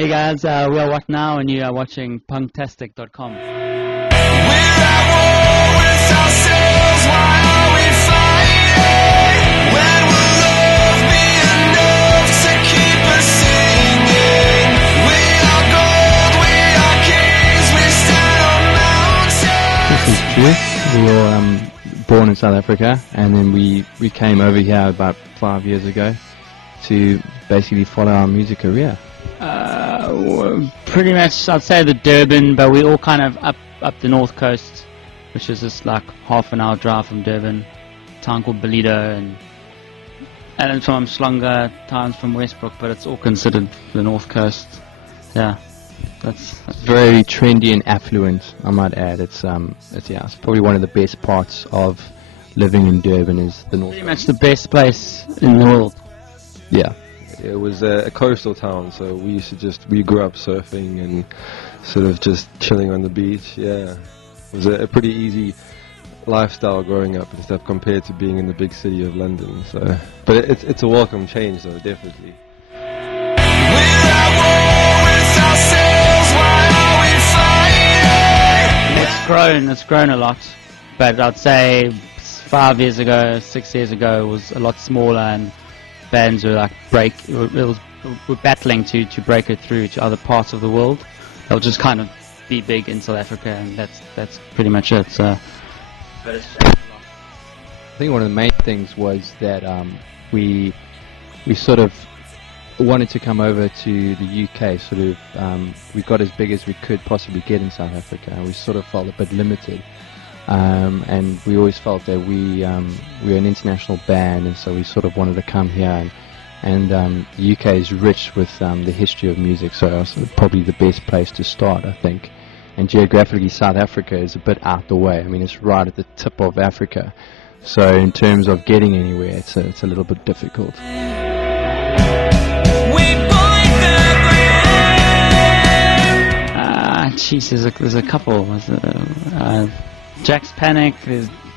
Hey guys, we are What Now, and you are watching Punktastic.com. This is Jeff. We were born in South Africa, and then we came over here about 5 years ago to basically follow our music career. Pretty much, I'd say the Durban, but we're all kind of up the north coast, which is just like half an hour drive from Durban. A town called Ballito, and Alan from Umhlanga, towns from Westbrook, but it's all considered the north coast. Yeah, that's Very trendy and affluent, I might add. It's probably one of the best parts of living in Durban is the north. pretty much the best place in the world. Yeah. It was a coastal town, so we grew up surfing and sort of just chilling on the beach. Yeah, it was a pretty easy lifestyle growing up and stuff compared to being in the big city of London. So, but it's a welcome change, though, definitely. It's grown a lot, but I'd say 5 years ago, 6 years ago, it was a lot smaller, and bands were like we're battling to break it through to other parts of the world. They'll just kind of be big in South Africa, and that's pretty much it. So, but it's changed a lot. I think one of the main things was that we sort of wanted to come over to the UK. We got as big as we could possibly get in South Africa, and we sort of felt a bit limited. And we always felt that we were an international band, and so we sort of wanted to come here. And the UK is rich with the history of music, so it's probably the best place to start, I think. And geographically, South Africa is a bit out the way. I mean, it's right at the tip of Africa, so in terms of getting anywhere, it's a little bit difficult. There's a couple. Jack's Panic,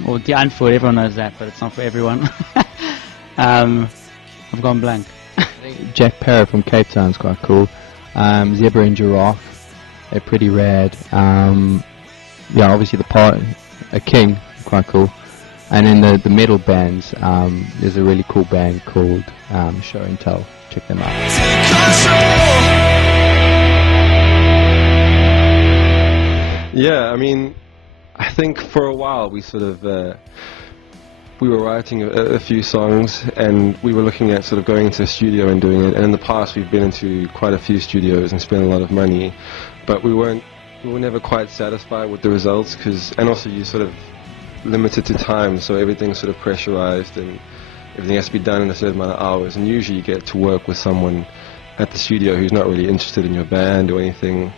or The Unfoot, everyone knows that, but it's not for everyone. I've gone blank. I think Jack Parrott from Cape Town is quite cool. Zebra and Giraffe, they're pretty rad. Obviously a King, quite cool. And then the metal bands, there's a really cool band called Show and Tell. Check them out. Yeah, I mean, I think for a while we sort of we were writing a few songs, and we were looking at sort of going into a studio and doing it. And in the past, we've been into quite a few studios and spent a lot of money, but we were never quite satisfied with the results, and also you're sort of limited to time, so everything's sort of pressurized and everything has to be done in a certain amount of hours. And usually you get to work with someone at the studio who's not really interested in your band or anything.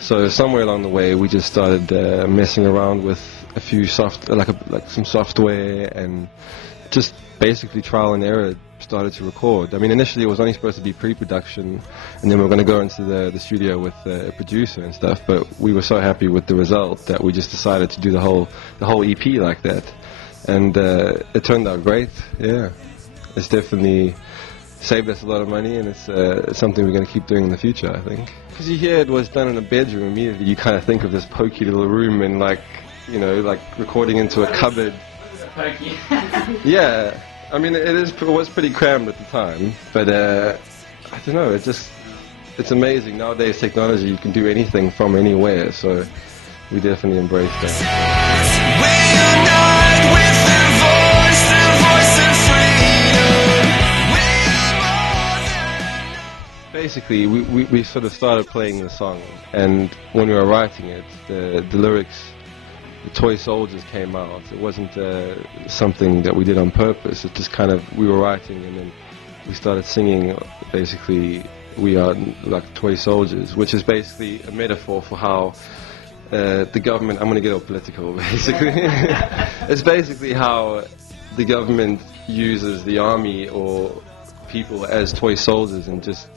So somewhere along the way, we just started messing around with a few some software, and just basically trial and error started to record. I mean, initially it was only supposed to be pre-production, and then we were going to go into the studio with a producer and stuff. But we were so happy with the result that we just decided to do the whole EP like that, and it turned out great. Yeah, it's definitely saved us a lot of money, and it's something we're going to keep doing in the future, I think. Because you hear it was done in a bedroom, immediately you kind of think of this pokey little room and like recording into a cupboard. Pokey. Yeah, I mean it was pretty crammed at the time, but I don't know, it's amazing. Nowadays technology, you can do anything from anywhere, so we definitely embrace that. Basically, we sort of started playing the song, and when we were writing it, the lyrics, the Toy Soldiers came out. It wasn't something that we did on purpose. It just kind of, we were writing, and then we started singing, basically, we are like toy soldiers, which is basically a metaphor for how the government, I'm going to get all political, basically. It's basically how the government uses the army or people as toy soldiers and just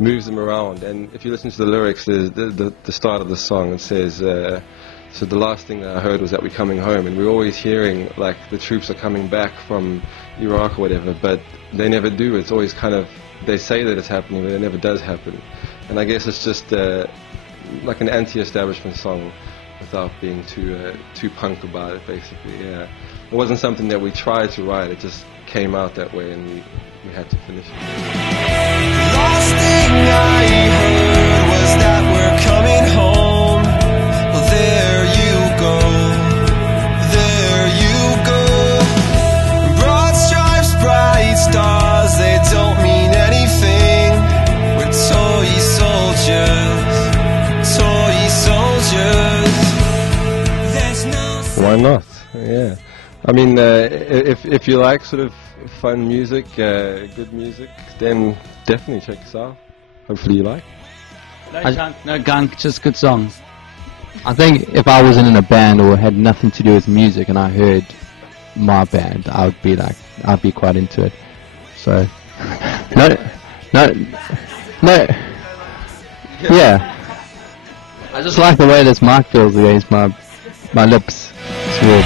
moves them around. And if you listen to the lyrics, the start of the song, it says, so the last thing that I heard was that we're coming home, and we're always hearing like the troops are coming back from Iraq or whatever, but they never do. It's always kind of, they say that it's happening, but it never does happen. and I guess it's just like an anti-establishment song without being too punk about it, basically. Yeah, it wasn't something that we tried to write, it just came out that way and we had to finish it. Last thing I heard was that we're coming home. Well, there you go, there you go. Broad stripes, bright stars, they don't mean anything. We're toy soldiers, toy soldiers. There's no. Why not? Yeah. I mean, if you like sort of fun music, good music, then definitely check us out. Hopefully you like. No gunk, just good songs. I think if I wasn't in a band or had nothing to do with music and I heard my band, I'd be quite into it. So, no, yeah. I just like the way this mic feels against my lips. It's weird.